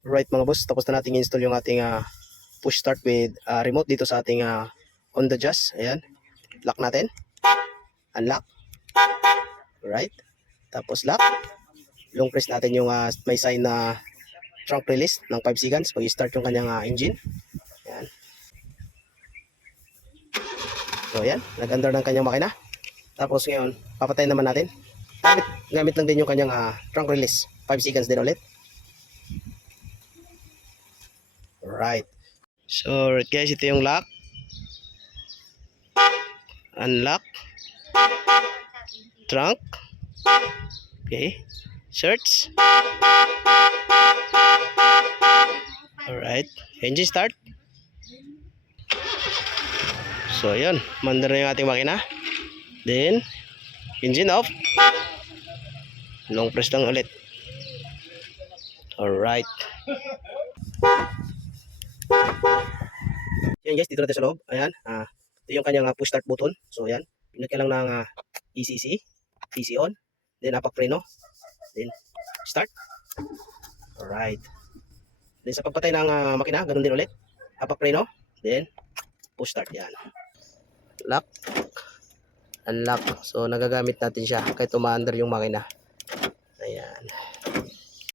Right mga boss, tapos na natin install yung ating push start with remote dito sa ating Honda Jazz. Ayan, lock natin, unlock, right, tapos lock, long press natin yung may sign na trunk release ng 5 seconds pag i-start yung kanyang engine. Ayan. So ayan, nag-under ng kanyang makina. Tapos ngayon, papatayin naman natin. Gamit lang din yung kanyang trunk release, 5 seconds din ulit. Right. So right guys, ito yung lock, unlock, trunk, okay, search, alright, engine start. So yun, mandar na yung ating makina. Then engine off, long press lang ulit. Alright. Yan guys, dito natin sa loob. Ayan, ito yung kanyang push start button. So ayan, pinag ka lang ng ECC, PC on, then apak preno, then start. Alright. Then sa pagpatay ng makina, ganun din ulit. Apak preno, then push start. Yan. Lock, unlock. So nagagamit natin siya kahit umaandar yung makina.